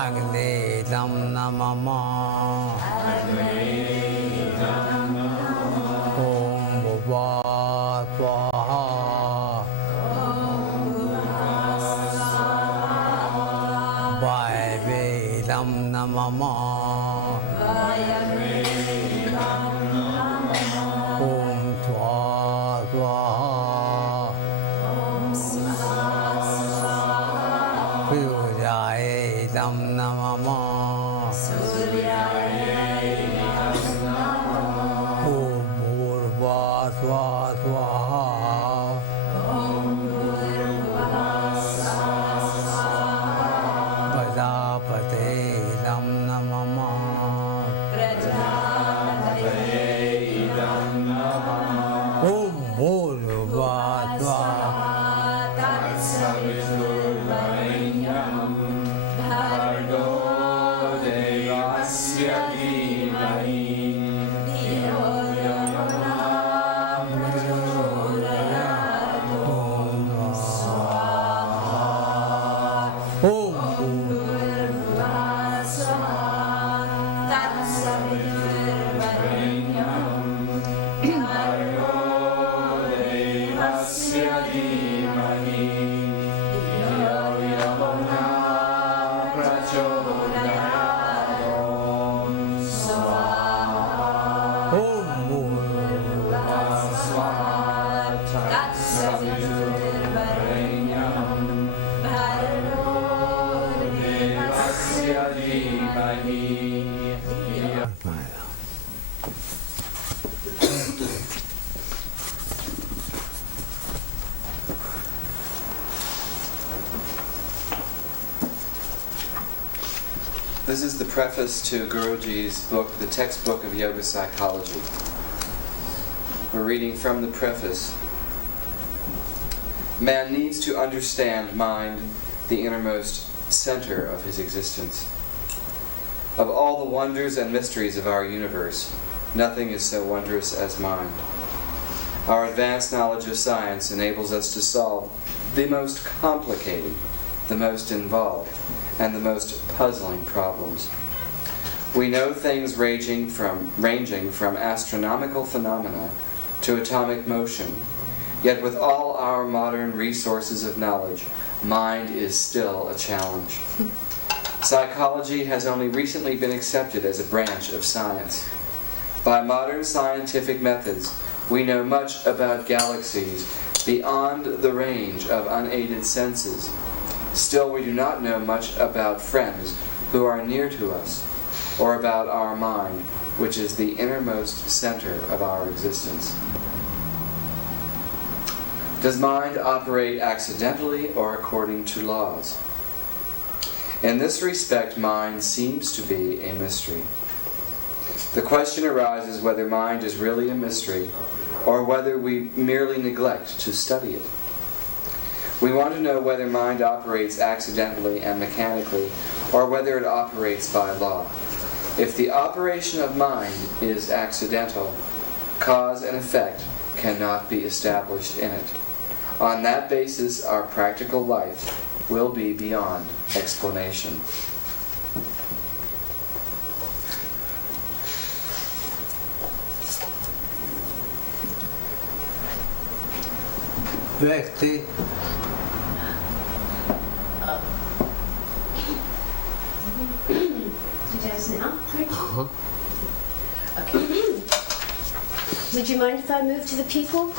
Agni Lam Namama Om Bhuva Swaha Vaive Lam Namama Om Swaha Suryaya Lam Namama Om Bhurva Swaha Prajapate Lam Namama Om Bhurva Swaha This is the preface to Guruji's book, the textbook of yoga psychology. We're reading from the preface. Man needs to understand mind, the innermost center of his existence. Of all the wonders and mysteries of our universe, nothing is so wondrous as mind. Our advanced knowledge of science enables us to solve the most complicated, the most involved, and the most puzzling problems. We know things ranging from astronomical phenomena to atomic motion, yet with all our modern resources of knowledge, mind is still a challenge. Psychology has only recently been accepted as a branch of science. By modern scientific methods, we know much about galaxies beyond the range of unaided senses. Still, we do not know much about friends who are near to us, or about our mind, which is the innermost center of our existence. Does mind operate accidentally or according to laws? In this respect, mind seems to be a mystery. The question arises whether mind is really a mystery, or whether we merely neglect to study it. We want to know whether mind operates accidentally and mechanically, or whether it operates by law. If the operation of mind is accidental, cause and effect cannot be established in it. On that basis, our practical life will be beyond explanation. Betsy. Now? Okay. Would you mind if I move to the people?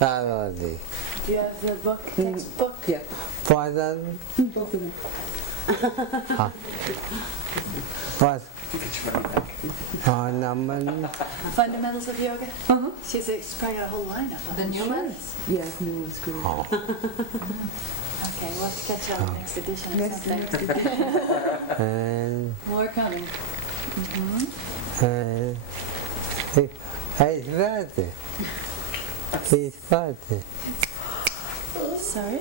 Sarasvati. Do you have the book, textbook? Yeah. Pardon? Both of them. What? Number? Fundamentals of Yoga? Uh-huh. She's probably got a whole line of them. The new ones? Yeah, new one's great. Oh. Okay, we'll have to catch up on the next edition or Next, something. next edition. And, More coming. he's birthday. His birthday. Sorry?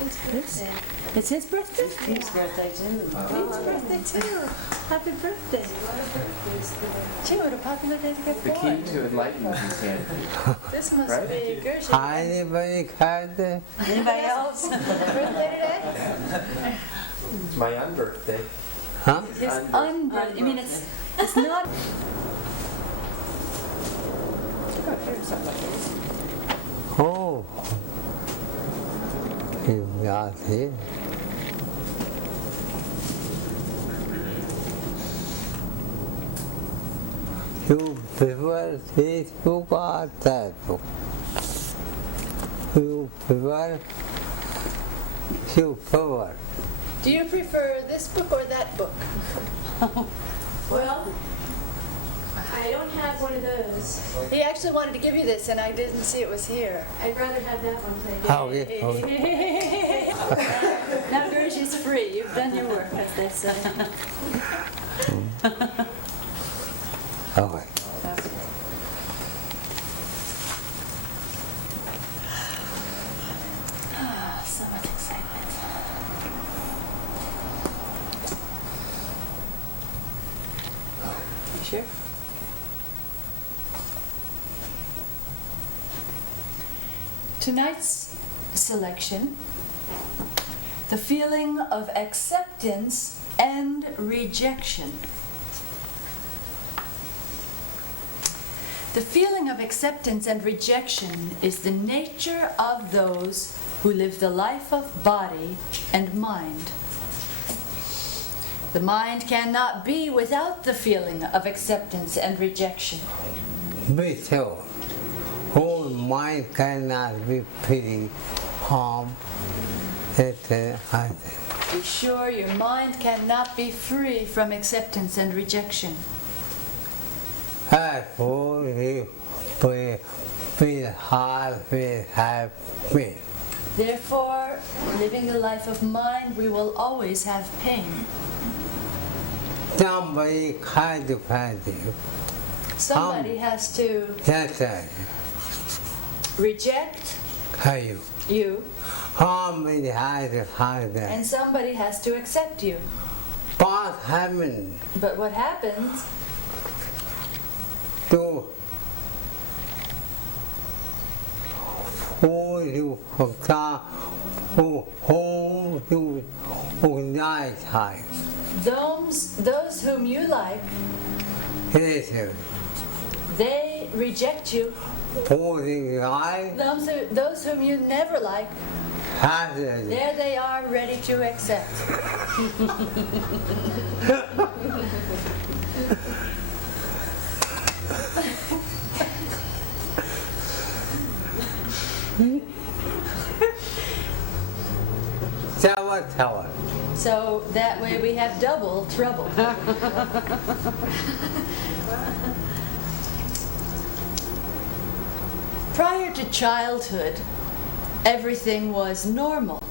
It's his birthday? His birthday too. Pete's birthday too. Happy birthday. Gee, what a popular day to get The key born. to enlightenment is sanity. This must Right? be Gershon. anybody had it? Anybody else? Birthday today? It's my unbirthday. Huh? His unbirthday. I mean, it's not. Oh, here's something. Oh, you got it. You prefer this book or that book? You prefer? Do you prefer this book or that book? Well, I don't have one of those. He actually wanted to give you this, and I didn't see it was here. I'd rather have that one, thank Okay, okay. Now, Gershon's free. You've done your work, as they say. Okay. So much excitement. You sure? Tonight's selection, the feeling of acceptance and rejection. The feeling of acceptance and rejection is the nature of those who live the life of body and mind. The mind cannot be without the feeling of acceptance and rejection. Be so. Whole mind cannot be pity, harm, Be sure your mind cannot be free from acceptance and rejection. Therefore, you be hard, be happy. Therefore, living the life of mind, we will always have pain. Somebody kind to find you. Somebody has to That's it. reject How you? you, Somebody has to find that. and somebody has to accept you. What happened But what happens to who you forgot, who you like time? those whom you like, Listen, they reject you. who you like, Those whom you never like, has it. there they are ready to accept. Tower. So that way we have double trouble. Prior to childhood, everything was normal.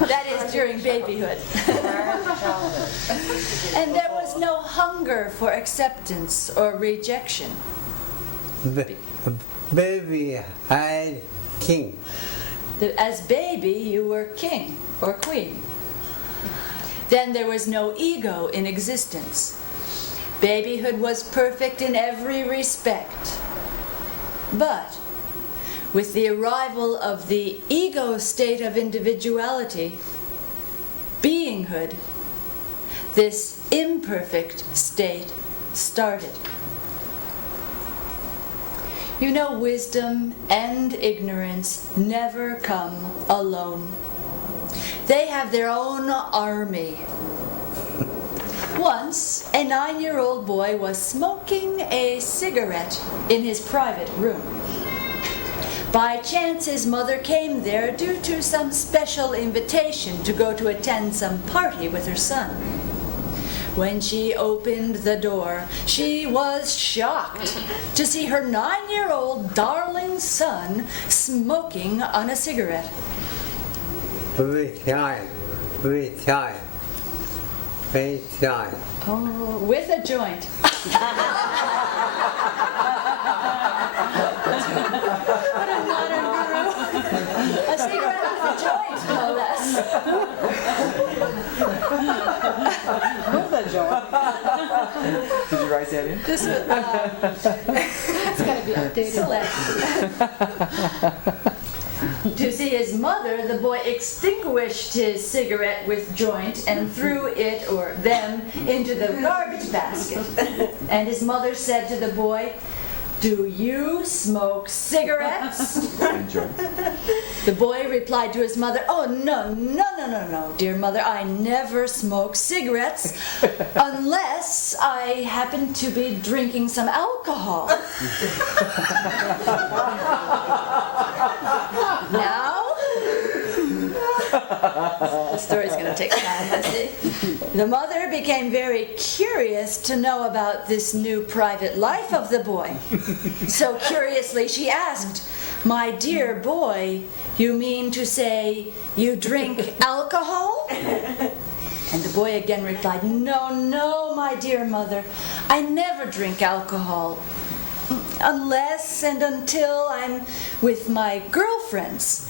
That is during babyhood. And there was no hunger for acceptance or rejection. Baby had king. As baby, you were king or queen. Then there was no ego in existence. Babyhood was perfect in every respect. But with the arrival of the ego state of individuality, beinghood, this imperfect state started. You know, wisdom and ignorance never come alone. They have their own army. Once, a 9-year-old boy was smoking a cigarette in his private room. By chance, his mother came there due to some special invitation to go to attend some party with her son. When she opened the door, she was shocked to see her 9-year-old darling son smoking on a cigarette. With time. Oh, with a joint. What a modern guru. Did you write that in? This was, It's got to be updated. to see his mother, the boy extinguished his cigarette with joint and threw it or them into the garbage basket. And his mother said to the boy, "Do you smoke cigarettes?" Enjoy. The boy replied to his mother, "Oh, no, dear mother, I never smoke cigarettes unless I happen to be drinking some alcohol." Now, the story's going to take time, I see. The mother became very curious to know about this new private life of the boy. So curiously, she asked, "My dear boy, you mean to say you drink alcohol?" And the boy again replied, No, my dear mother, I never drink alcohol. Unless and until I'm with my girlfriends."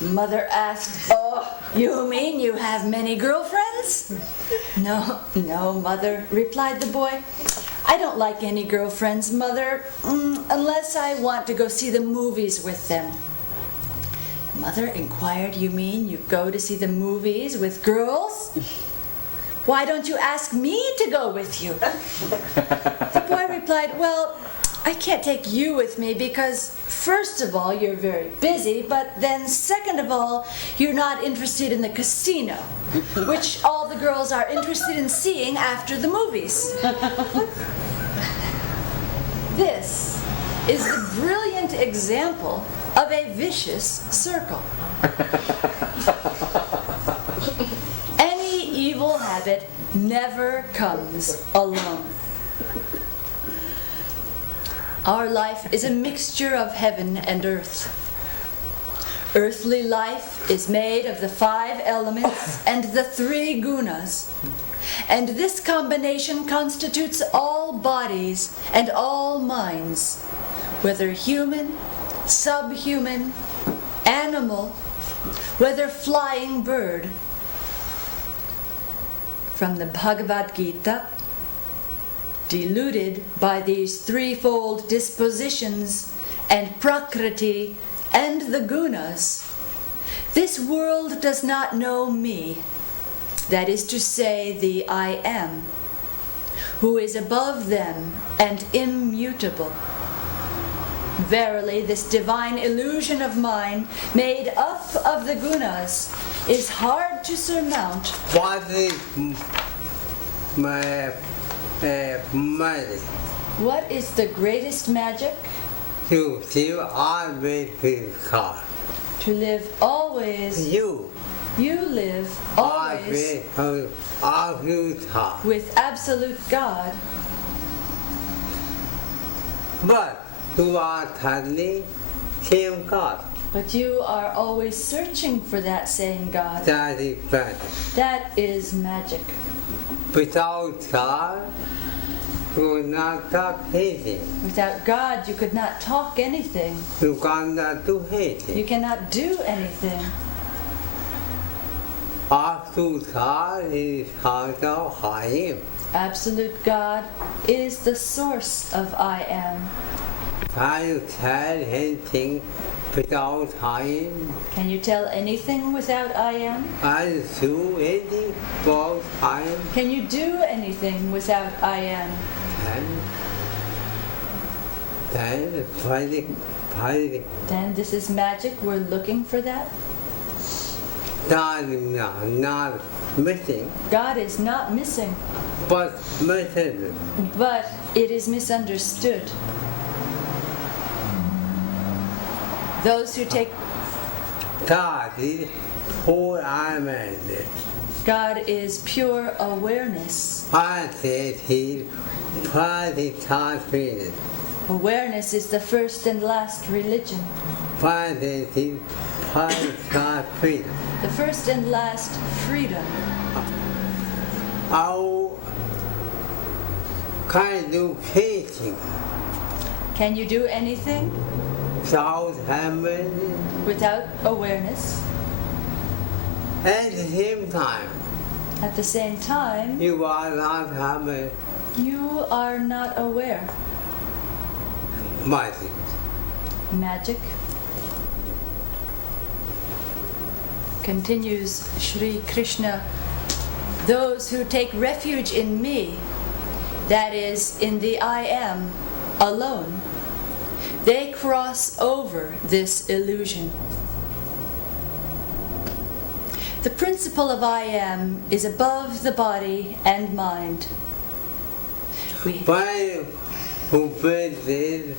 Mother asked, "Oh, you mean you have many girlfriends?" No, mother," replied the boy. "I don't like any girlfriends, mother, unless I want to go see the movies with them." Mother inquired, "You mean you go to see the movies with girls? Why don't you ask me to go with you?" The boy replied, "Well, I can't take you with me because, first of all, you're very busy, but then second of all, you're not interested in the casino, which all the girls are interested in seeing after the movies." This is the brilliant example of a vicious circle. Any evil habit never comes alone. Our life is a mixture of heaven and earth. Earthly life is made of the 5 elements and the 3 gunas. And this combination constitutes all bodies and all minds, whether human, subhuman, animal, whether flying bird. From the Bhagavad Gita, deluded by these threefold dispositions and Prakriti and the gunas, this world does not know me, that is to say, the I Am, who is above them and immutable. Verily, this divine illusion of mine, made up of the gunas, is hard to surmount. What is my magic? What is the greatest magic? To live always with God. To live always. You You live always absolute God. with absolute God, But you are totally same God. but you are always searching for that same God. That is magic. That is magic. Without God, you will not talk anything. Without God, you could not talk anything. You cannot do You anything. cannot do anything. Absolute God is heart of I Am. Absolute God is the source of I Am. Can you tell anything without I Am? Can you tell anything without I Am? Can you do anything without I Am? Can you do anything without I Am? Then Then this is magic. We're looking for that. God is not missing, God is not missing, but missing. but it is misunderstood. Those who take God is whole Amen. God is pure awareness. I said He party confidence. Awareness is the first and last religion. Party He party confidence. The first and last freedom. How can you painting Can you do anything without having without awareness? At the same time, At the same time, you are not having you are not aware. magic. Magic. Continues Shri Krishna, those who take refuge in me, that is, in the I am alone, they cross over this illusion. The principle of I am is above the body and mind. Why who this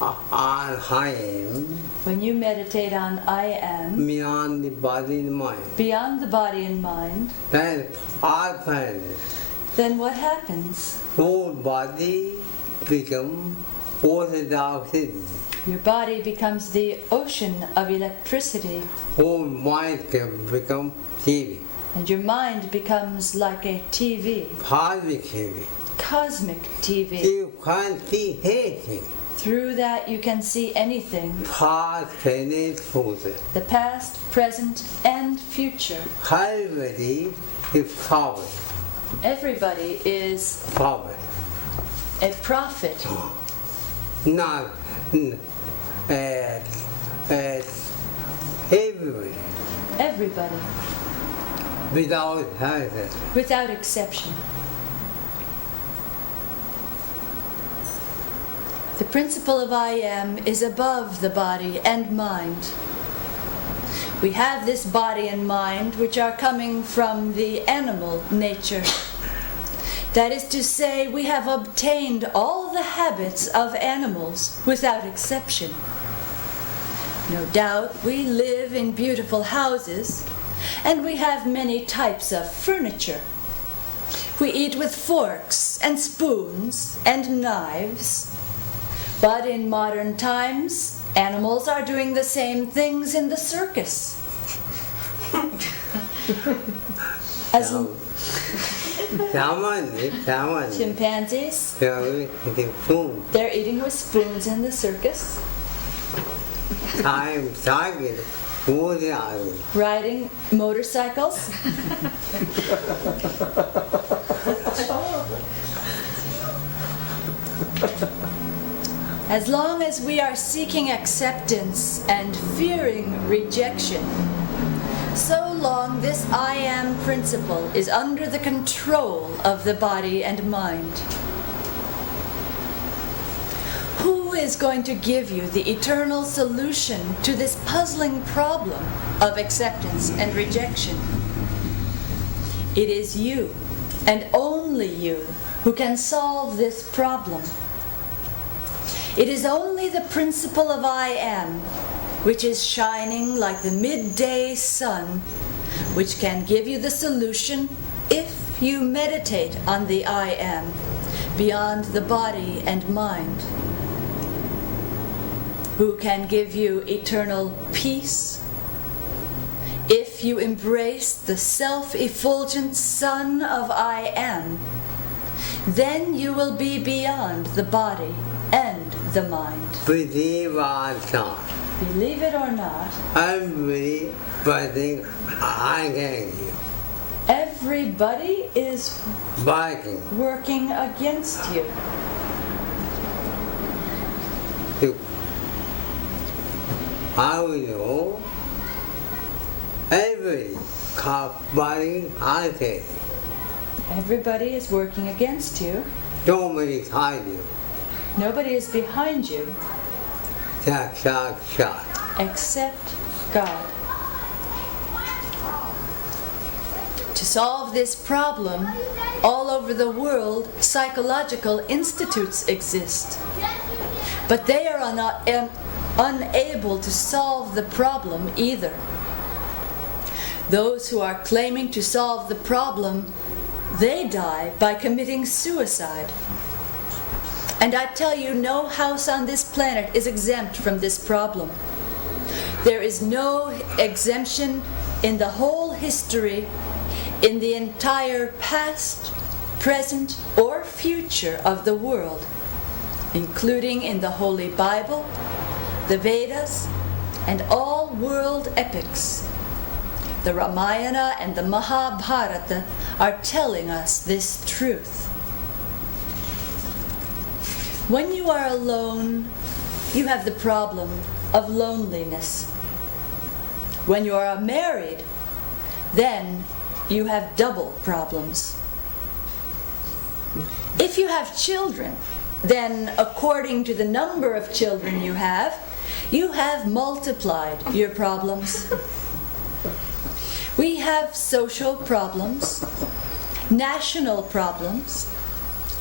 on I am When you meditate on I am, beyond the body and mind, beyond the body and mind, then all planets, then what happens? whole body become orthodox city. Your body becomes the ocean of electricity, Whole mind can become TV, and your mind becomes like a TV, positive TV. cosmic TV. You can't see anything. Through that you can see anything, Past, present, future. the past, present, and future. Everybody is power. Everybody is Power. a prophet, Not everybody. everybody, Without hazard. without exception. The principle of I am is above the body and mind. We have this body and mind which are coming from the animal nature. That is to say, we have obtained all the habits of animals without exception. No doubt we live in beautiful houses, and we have many types of furniture. We eat with forks and spoons and knives. But in modern times, animals are doing the same things in the circus. As Someone. chimpanzees, Food. they're eating with spoons in the circus, Time, target, food, riding motorcycles. As long as we are seeking acceptance and fearing rejection, so long this I am principle is under the control of the body and mind. Who is going to give you the eternal solution to this puzzling problem of acceptance and rejection? It is you, and only you, who can solve this problem. It is only the principle of I am, which is shining like the midday sun, which can give you the solution if you meditate on the I am, beyond the body and mind. Who can give you eternal peace? If you embrace the self-effulgent sun of I am, then you will be beyond the body and the mind. believe or not. Believe it or not, Everybody, but think I can you. everybody is Barking. working against you. How you know? Everybody barking, I say. Everybody is working against you. Nobody behind you. Nobody is behind you Shot. except God. To solve this problem, all over the world, psychological institutes exist. But they are unable to solve the problem either. Those who are claiming to solve the problem, they die by committing suicide. And I tell you, no house on this planet is exempt from this problem. There is no exemption in the whole history, in the entire past, present, or future of the world, including in the Holy Bible, the Vedas, and all world epics. The Ramayana and the Mahabharata are telling us this truth. When you are alone, you have the problem of loneliness. When you are married, then you have double problems. If you have children, then according to the number of children you have multiplied your problems. We have social problems, national problems,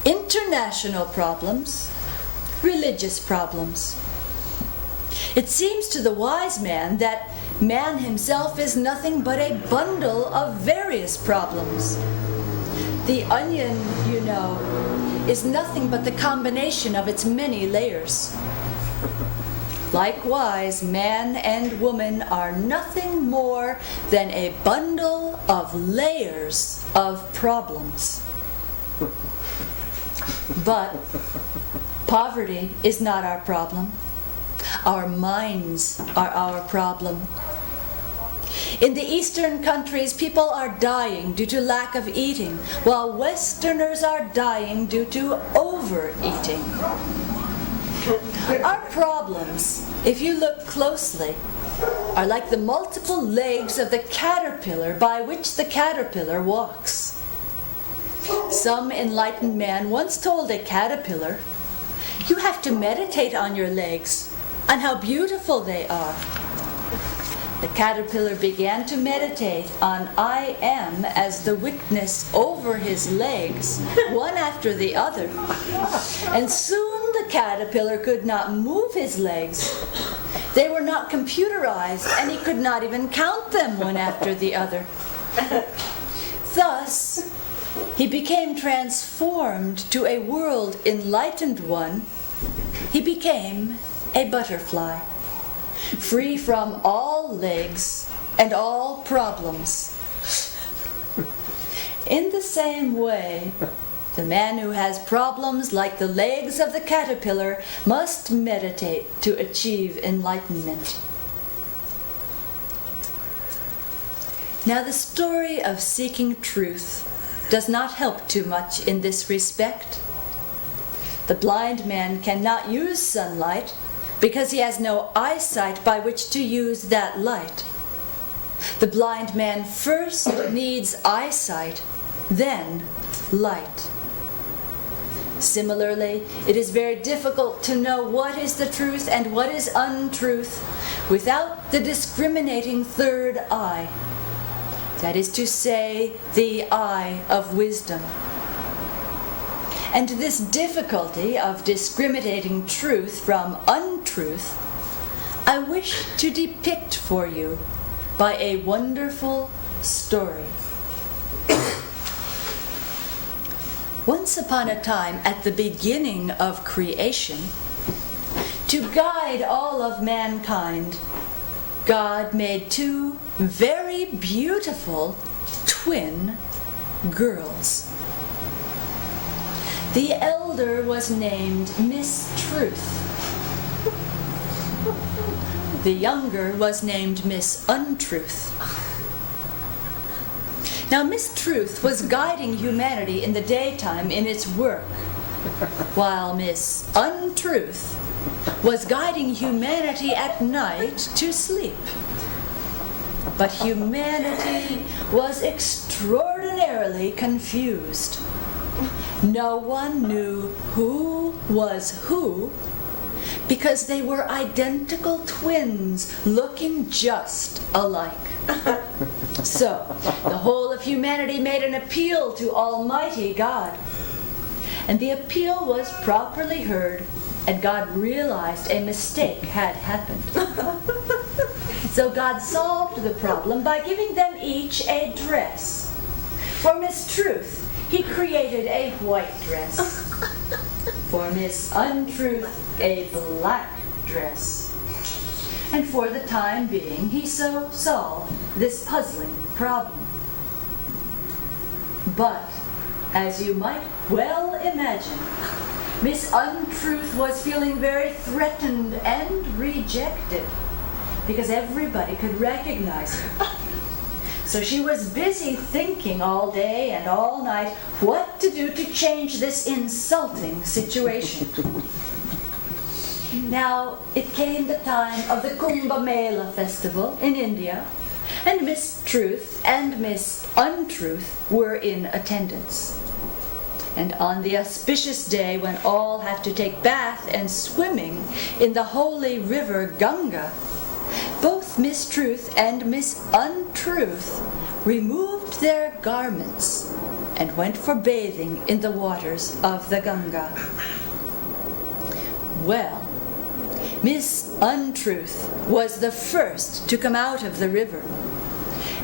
international problems, religious problems. It seems to the wise man that man himself is nothing but a bundle of various problems. The onion, you know, is nothing but the combination of its many layers. Likewise, man and woman are nothing more than a bundle of layers of problems. But poverty is not our problem. Our minds are our problem. In the Eastern countries, people are dying due to lack of eating, while Westerners are dying due to overeating. Our problems, if you look closely, are like the multiple legs of the caterpillar by which the caterpillar walks. Some enlightened man once told a caterpillar, "You have to meditate on your legs, on how beautiful they are." The caterpillar began to meditate on I am as the witness over his legs, one after the other. And soon the caterpillar could not move his legs. They were not computerized, and he could not even count them one after the other. Thus, he became transformed to a world enlightened one. He became a butterfly, free from all legs and all problems. In the same way, the man who has problems like the legs of the caterpillar must meditate to achieve enlightenment. Now, the story of seeking truth does not help too much in this respect. The blind man cannot use sunlight because he has no eyesight by which to use that light. The blind man first needs eyesight, then light. Similarly, it is very difficult to know what is the truth and what is untruth without the discriminating third eye. That is to say, the eye of wisdom. And this difficulty of discriminating truth from untruth, I wish to depict for you by a wonderful story. Once upon a time, at the beginning of creation, to guide all of mankind, God made two very beautiful twin girls. The elder was named Miss Truth. The younger was named Miss Untruth. Now, Miss Truth was guiding humanity in the daytime in its work, while Miss Untruth was guiding humanity at night to sleep. But humanity was extraordinarily confused. No one knew who was who because they were identical twins looking just alike. So, the whole of humanity made an appeal to Almighty God. And the appeal was properly heard, and God realized a mistake had happened. So God solved the problem by giving them each a dress. For Miss Truth, He created a white dress. For Miss Untruth, a black dress. And for the time being, He so solved this puzzling problem. But, as you might well imagine, Miss Untruth was feeling very threatened and rejected. because everybody could recognize her. So she was busy thinking all day and all night what to do to change this insulting situation. Now, it came the time of the Kumbh Mela festival in India, and Miss Truth and Miss Untruth were in attendance. And on the auspicious day when all have to take bath and swimming in the holy river Ganga, both Miss Truth and Miss Untruth removed their garments and went for bathing in the waters of the Ganga. Well, Miss Untruth was the first to come out of the river,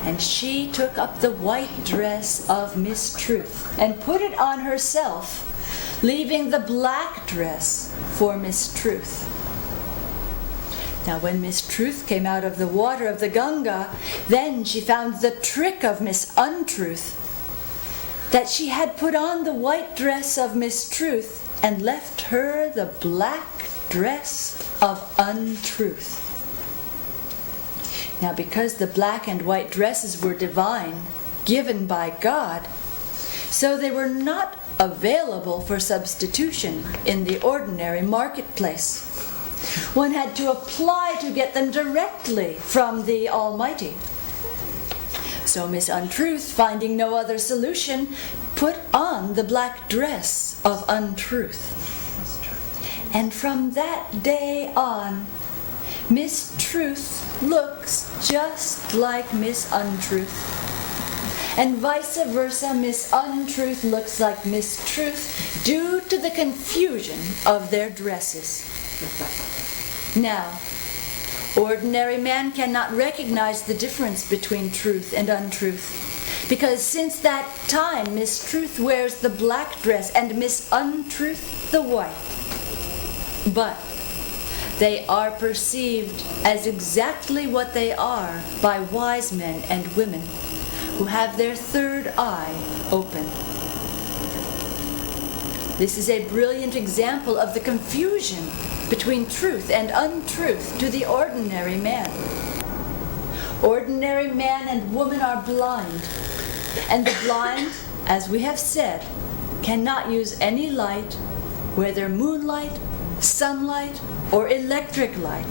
and she took up the white dress of Miss Truth and put it on herself, leaving the black dress for Miss Truth. Now, when Miss Truth came out of the water of the Ganga, then she found the trick of Miss Untruth, that she had put on the white dress of Miss Truth and left her the black dress of Untruth. Now, because the black and white dresses were divine, given by God, so they were not available for substitution in the ordinary marketplace. One had to apply to get them directly from the Almighty. So Miss Untruth, finding no other solution, put on the black dress of Untruth. And from that day on, Miss Truth looks just like Miss Untruth. And vice versa, Miss Untruth looks like Miss Truth due to the confusion of their dresses. Now, ordinary man cannot recognize the difference between truth and untruth, because since that time Miss Truth wears the black dress and Miss Untruth the white. But they are perceived as exactly what they are by wise men and women who have their third eye open. This is a brilliant example of the confusion between truth and untruth to the ordinary man. Ordinary man and woman are blind, and the blind, as we have said, cannot use any light, whether moonlight, sunlight, or electric light.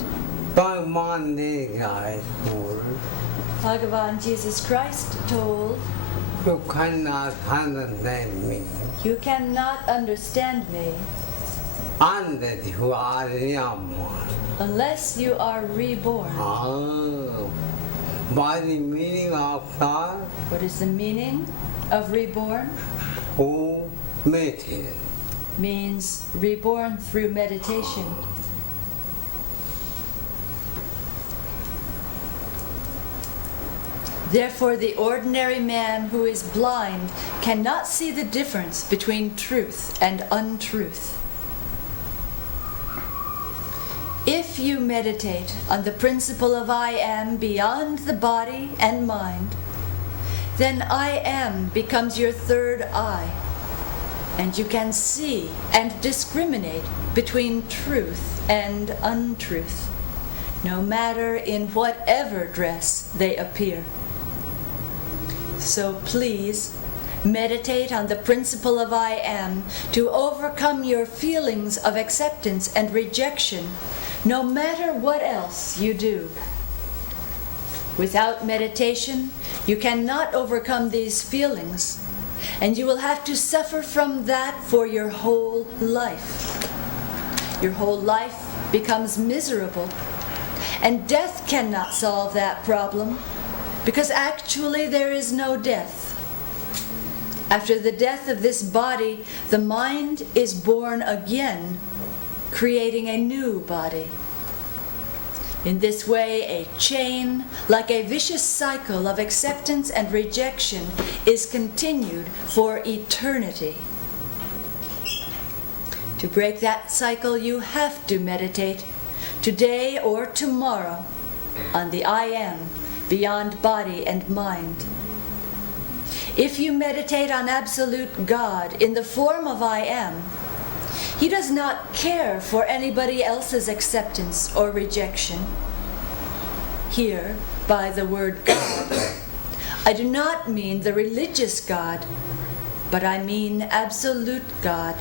Bhagavan Jesus Christ told, You cannot understand me "You cannot understand me unless you are reborn. unless you are reborn." What is the meaning of that? What is the meaning of reborn? Who meditate? Means reborn through meditation. Therefore, the ordinary man who is blind cannot see the difference between truth and untruth. If you meditate on the principle of I am beyond the body and mind, then I am becomes your third eye, and you can see and discriminate between truth and untruth, no matter in whatever dress they appear. So please, meditate on the principle of I am to overcome your feelings of acceptance and rejection, no matter what else you do. Without meditation, you cannot overcome these feelings, and you will have to suffer from that for your whole life. Your whole life becomes miserable, and death cannot solve that problem, because actually there is no death. After the death of this body, the mind is born again, creating a new body. In this way, a chain, like a vicious cycle of acceptance and rejection, is continued for eternity. To break that cycle, you have to meditate, today or tomorrow, on the I am, beyond body and mind. If you meditate on absolute God in the form of I am, He does not care for anybody else's acceptance or rejection. here by the word God, I do not mean the religious God, but I mean absolute God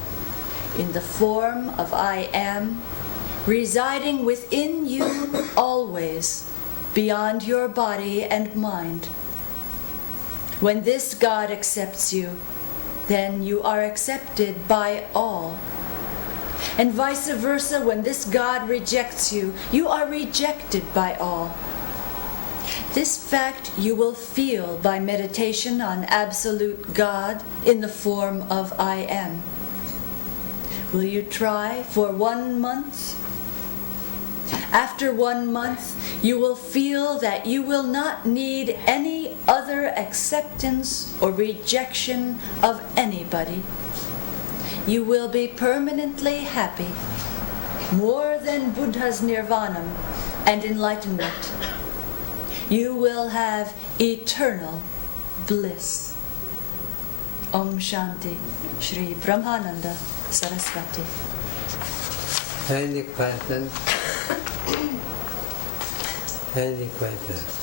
in the form of I am, residing within you always, beyond your body and mind. When this God accepts you, then you are accepted by all. And vice versa, when this God rejects you, you are rejected by all. This fact you will feel by meditation on absolute God in the form of I am. Will you try for 1 month? After 1 month, you will feel that you will not need any other acceptance or rejection of anybody. You will be permanently happy, more than Buddha's nirvana and enlightenment. You will have eternal bliss. Om Shanti, Shri Brahmananda Sarasvati. Any questions? Any questions?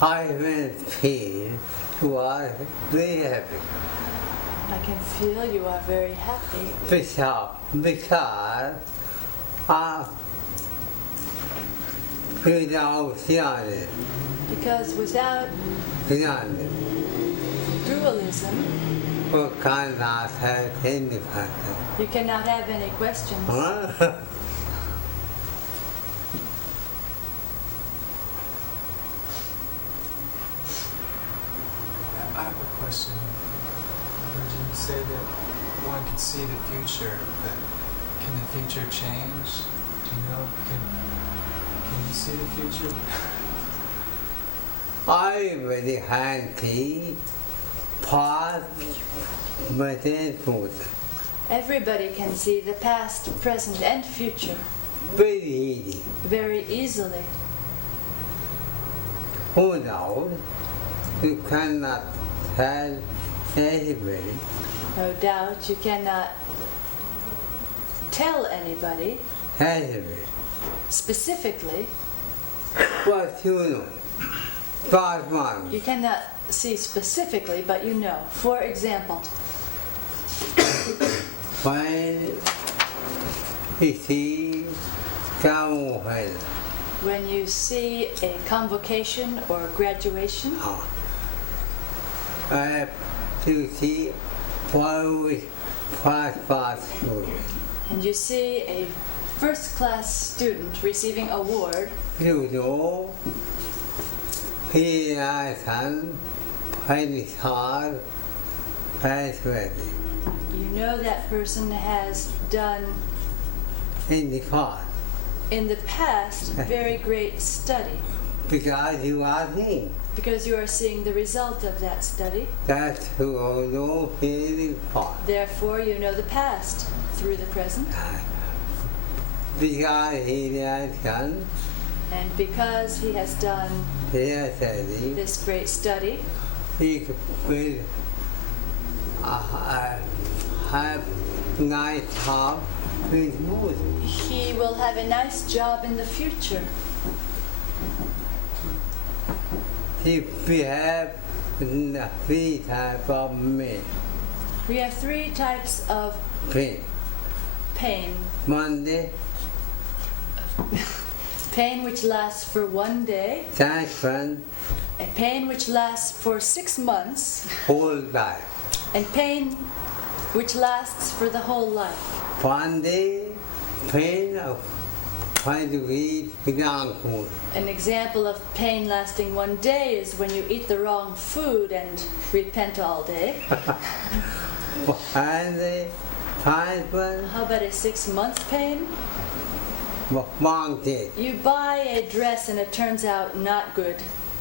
I will feel you are very happy I can feel you are very happy because without theory, because without dualism, you cannot have any question. you cannot have any questions. Huh? I have a question. I heard you say that one can see the future, but can the future change? Do you know? Can you see the future? I very happy past, present, Everybody can see the past, present, and future very easy. very easily. Who knows? You cannot tell anybody. No doubt you cannot tell anybody Anybody. specifically. What you know? But one. You cannot see specifically, but you know. For example, When you see someone, when you see a convocation or graduation, I have to see one class student. and you see a first-class student receiving an award, You know, he has done very hard, very you know that person has done in the past in the past very great study, because you are him. because you are seeing the result of that study. That's who you know feeling past. Therefore, you know the past through the present, Because he has done and because he has done their study, this great study, he will have nice job with music. he will have a nice job in the future. If we have three types of men, We have 3 types of pain. pain. Monday, Pain which lasts for 1 day, second, a pain which lasts for 6 months, whole life. and pain which lasts for the whole life. One day, pain of trying to eat wrong food. An example of pain lasting 1 day is when you eat the wrong food and repent all day. And the husband, How about a 6-month pain? wanted. You buy a dress and it turns out not good,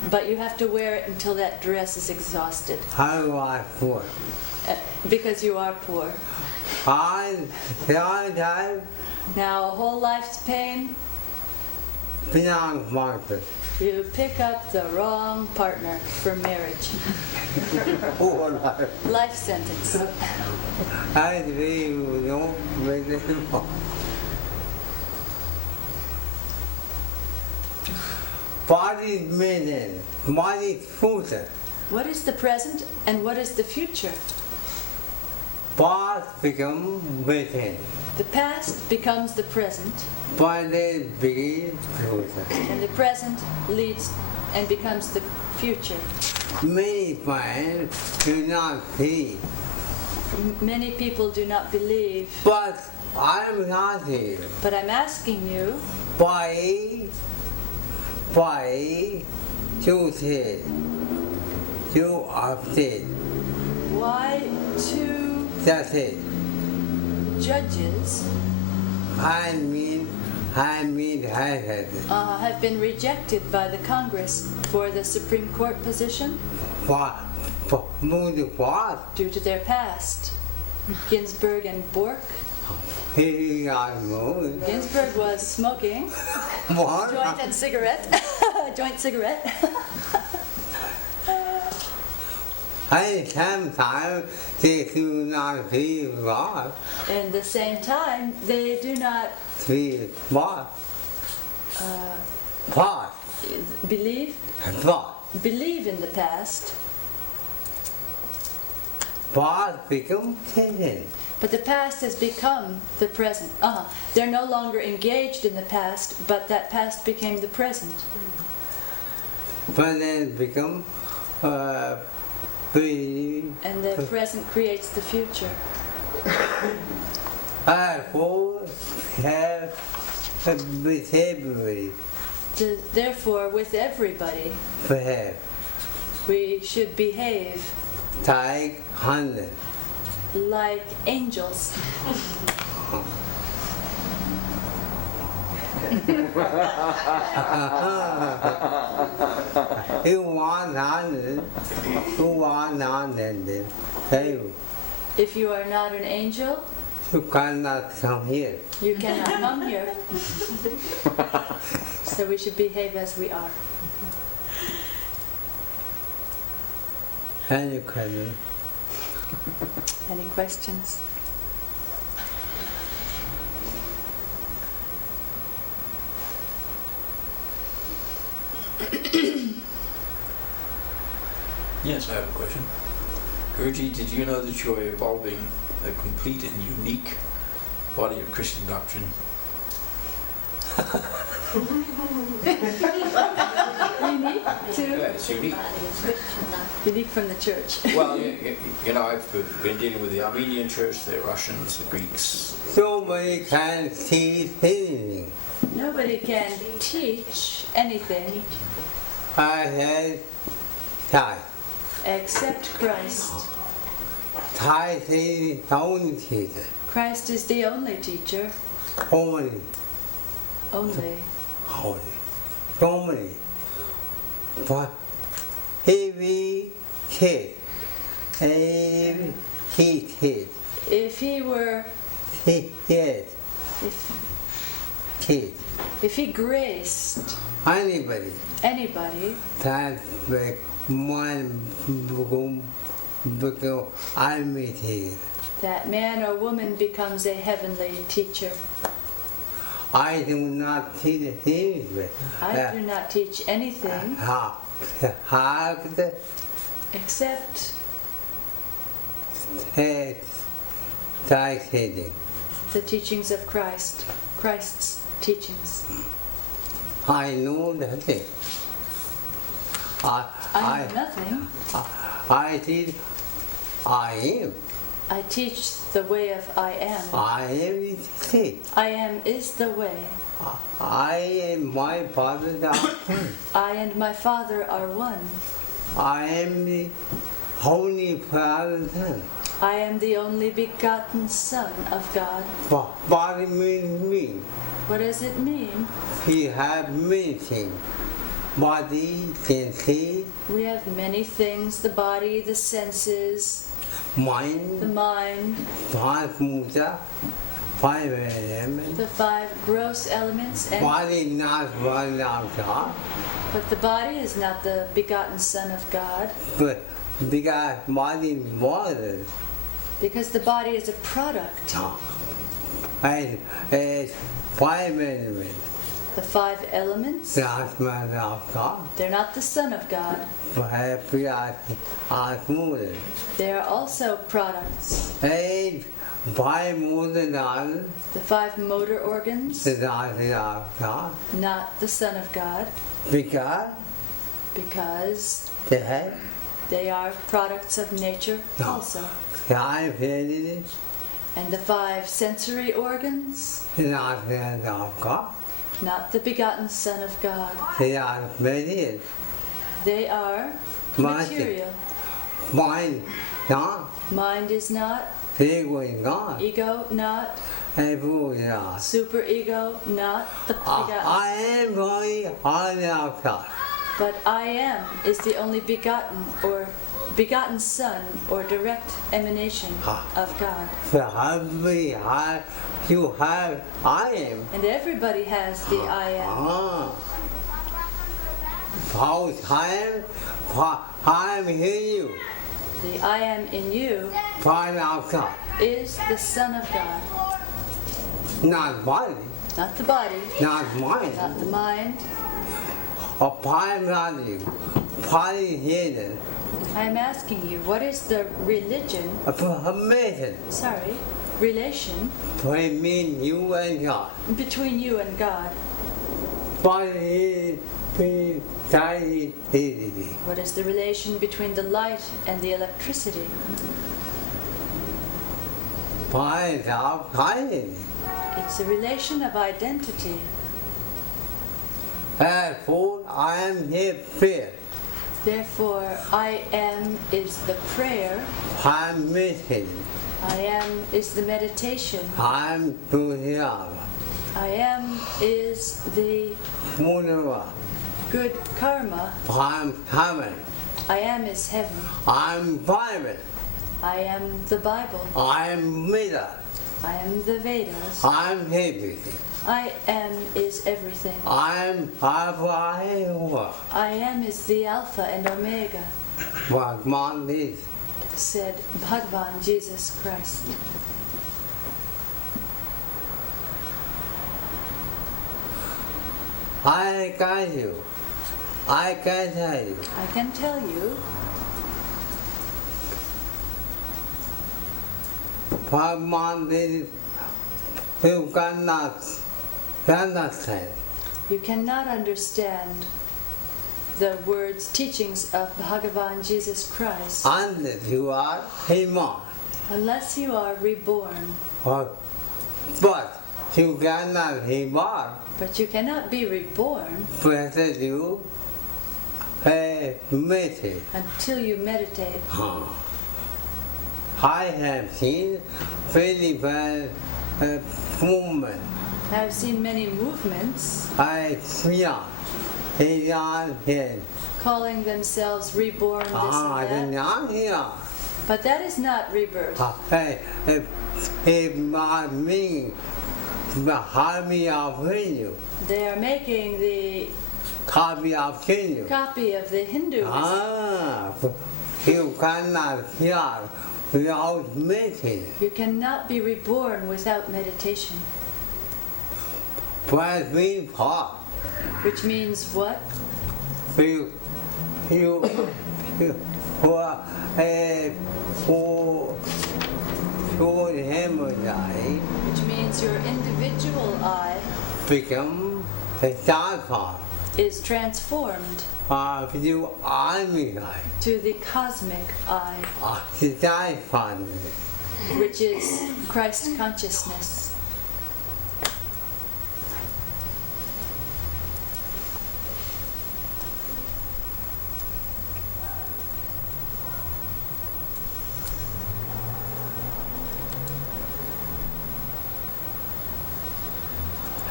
but you have to wear it until that dress is exhausted. I was poor. Because you are poor. I time Now, a whole life's pain, beyond wanted. you pick up the wrong partner for marriage. Whole life. Life sentence. I really very simple. What is meaning? What is future? What is the present and what is the future? Past become within. The past becomes the present, But it begins future. and the present leads and becomes the future. Many minds do not see. Many people do not believe, But I'm asking you, but I'm asking you, why you say you upset? why two That's it. judges I mean, have been rejected by the Congress for the Supreme Court position what? due to their past. Ginsburg and Bork. He got moved. Ginsburg was smoking What? joint and cigarette, joint cigarette. I sometimes they do not see God. At the same time, they do not See what? uh, What? believe in the past, What become hidden? but the past has become the present. They're no longer engaged in the past, but that past became the present. But then become free. And the present creates the future. I will have behavior. Therefore, with everybody, Behave. we should behave Like hundred. like angels. You want hundred. You want hundred. Say If you are not an angel, you cannot come here. you cannot come here. So we should behave as we are. Any question? Any questions? Yes, I have a question. Guruji, did you know that you are evolving a complete and unique body of Christian doctrine? Unique to Yeah, it's unique. unique from the church. Well, you know, I've been dealing with the Armenian church, the Russians, the Greeks. Nobody can see anything. Nobody can teach anything I had Thai. except Christ. Thai is the only teacher. Christ is the only teacher. Only. Only. Only. So many. But every kid, every kid, If he were, yes, kid, if he graced anybody anybody, that like one become unlimited. that man or woman becomes a heavenly teacher. I do not teach anything. I do not teach anything except the teachings of Christ, Christ's teachings. I know nothing. I know nothing. I did. I am. I teach the way of I am. I am it. I am is the way. I am my Father. I and my Father are one. I am the Holy Father. I am the only begotten Son of God. What means me? What does it mean? We have many things. Body, senses, We have many things, the body, the senses, the mind, mind, five muda, five elements. the 5 gross elements, and Body not one of God, but the body is not the begotten Son of God, but because body was because the body is a product. and five elements. The 5 elements, Not one of God, they're not the Son of God. but because are moving. They are also products. And five moving The 5 motor organs, not of God, not the Son of God, because because they have they are products of nature No. also. five headed, And the 5 sensory organs, not one of God. not the begotten Son of God. They are very They are Mind. material. mind, not Mind is not, ego is not, ego not, ego is not. superego not, the begotten. I am going on of God. But I am is the only begotten or begotten Son or direct emanation of God. So you have I am. And everybody has the I am. How time, I am in you, The I am in you part of God, is the Son of God. not body, Not the body, not mind. not the mind. A part of you, body hidden, I am asking you, what is the religion, a permission relation between you and God. between you and God? Body is What is the relation between the light and the electricity? part of hiding. It's a relation of identity. Therefore, I am here fear. Therefore, I am is the prayer. I'm missing. I am is the meditation. I'm doing I am is the Monroe. good karma. I'm coming. I am is heaven. I'm Bible. I am the Bible. I'm middle. I am the Vedas. I'm everything. I am is everything. I'm Alpha. I am is the Alpha and Omega, Bhagavandas. said Bhagavan Jesus Christ. I got you. I can tell you. I can tell you, Bhagavandas, you cannot understand. you cannot understand the words, teachings of Bhagavan Jesus Christ Unless you are human. unless you are reborn. But you cannot human. But you cannot be reborn Whether you meditate. until you meditate. I have seen very bad movement. I have seen many movements I feel head. calling themselves reborn, this I did and that. not hear. But that is not rebirth. If my meaning, the harmony of you, They are making the copy of you. copy of the Hindu. You cannot hear without meditating. You cannot be reborn without meditation. But we part. Which means what? You who hemorrhage Which means your individual I become a Sapphire. is transformed You army guy. to the cosmic I, The Sapphire. which is Christ consciousness.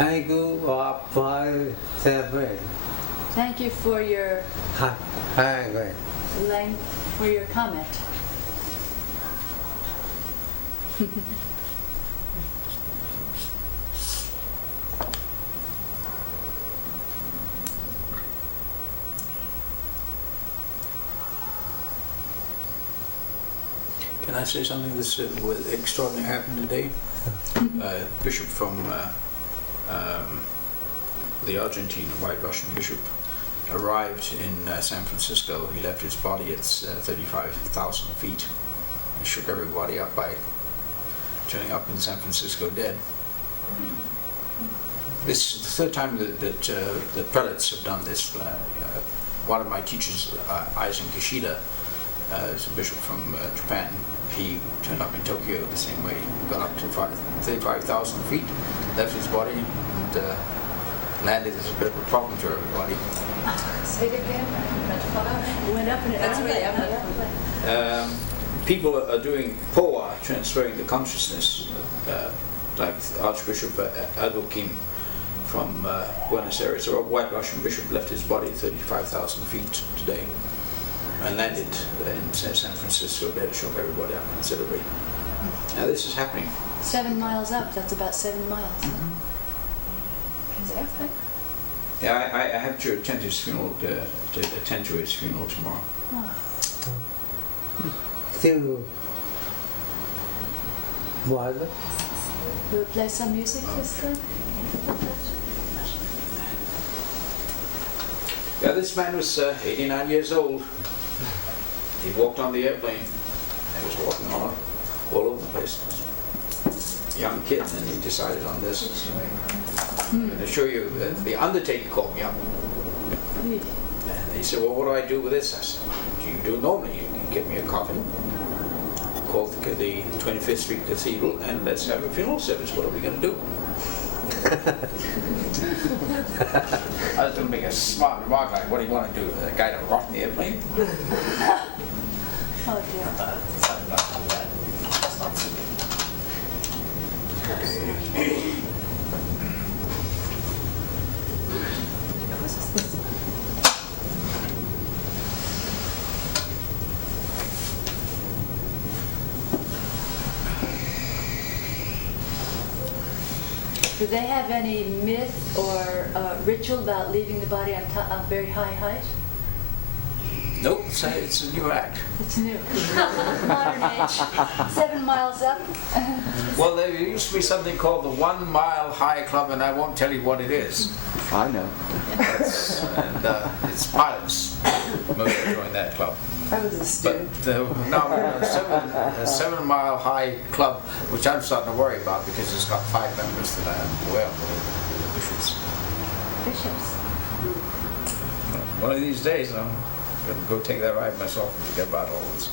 Thank you for celebrating. Thank you for your for your comment. Can I say something that's extraordinary happened today? Bishop from the Argentine, White Russian bishop, arrived in San Francisco. He left his body at 35,000 feet and shook everybody up by turning up in San Francisco dead. This is the third time that the prelates have done this. One of my teachers, Aizen Kishida, is a bishop from Japan. He turned up in Tokyo the same way. He got up to 35,000 feet, left his body, and landed as a bit of a problem to everybody. Say it again. It went up and that's right. People are doing poa, transferring the consciousness, like Archbishop Advokim from Buenos Aires, or a White Russian bishop, left his body 35,000 feet today and landed in San Francisco. They had to shock everybody up considerably. Now this is happening. 7 miles up, that's about 7 miles. Yeah, I have to attend his funeral, to attend to his funeral tomorrow. Still, what? We'll play some music this time. Yeah, this man was 89 years old. He walked on the airplane. He was walking all over the place. Young kid, and he decided on this. I can assure you that the undertaker called me up. And he said, well, what do I do with this? I said, what do you do normally? You can get me a coffin, call the 25th Street Cathedral, and let's have a funeral service. What are we going to do? I was going to make a smart remark like, what do you want to do? The guy to rot in the airplane? Oh dear. Do they have any myth or ritual about leaving the body on very high height? Nope, it's a new act. It's new. Modern age. 7 miles up. Well, there used to be something called the 1 Mile High Club, and I won't tell you what it is. I know. And it's pilots mostly join that club. I was a student. But now a 7 Mile High Club, which I'm starting to worry about because it's got 5 members that I am aware of, the bishops. Bishops. One of these days, I'm going to go take that ride myself and forget about all this.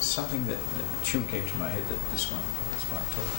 Something that tune came to my head that this one told me.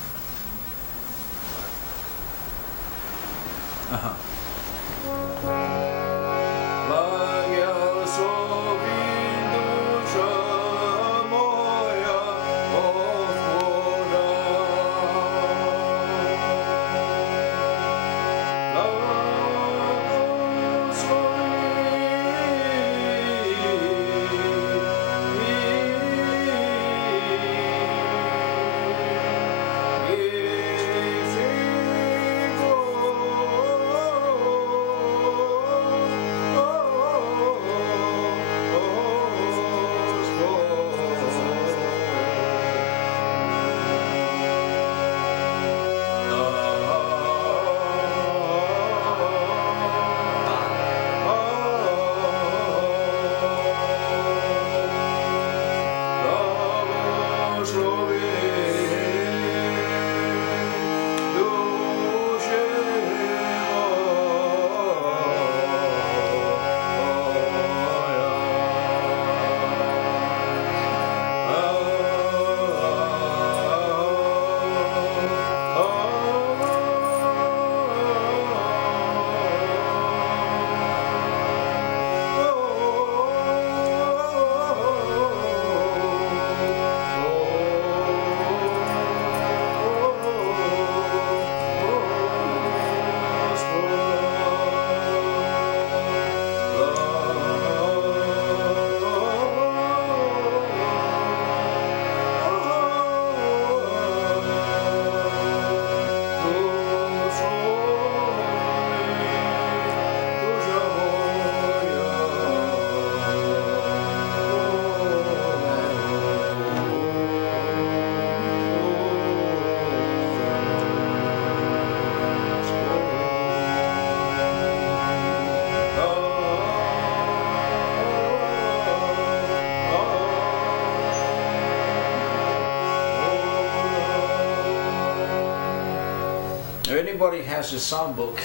If anybody has a songbook,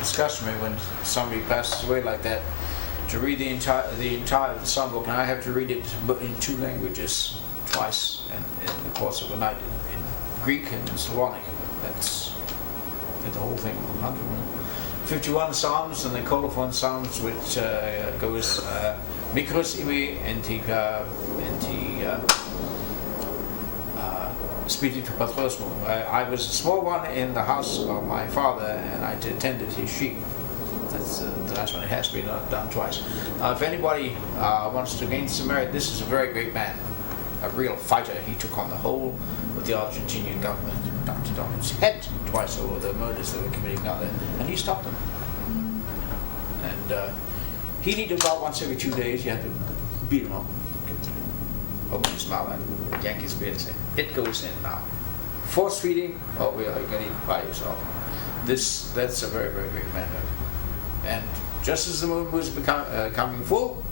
it's customary when somebody passes away like that to read the entire songbook, and I have to read it in 2 languages twice in the course of a night, in Greek and in Slavonic. That's the whole thing. 151 psalms and the colophon psalms, which goes Mikros imi entika Spiritu Patrosmo. I was a small one in the house of my father, and I tended his sheep. That's the last one. It has been done twice. If anybody wants to gain some merit, this is a very great man, a real fighter. He took on the whole of the Argentinian government, knocked on his head twice over the murders they were committing down there, and he stopped them. And he needed about once every 2 days. You had to beat him up, open his mouth and yank his beard and say, "It goes in now." Force feeding, oh, well, you can eat by yourself. That's a very, very great man. And just as the moon was coming full,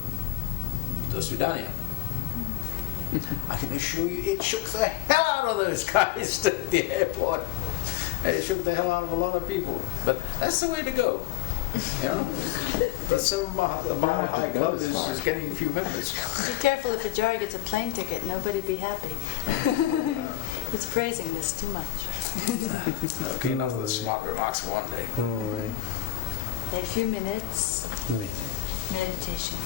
do Svidania. I can assure you, it shook the hell out of those guys at the airport. It shook the hell out of a lot of people. But that's the way to go. You know? But some Mile High Club is getting a few members. Be careful if a jar gets a plane ticket, nobody be happy. It's praising this too much. Okay, enough of the smart remarks for one day. A few minutes meditation.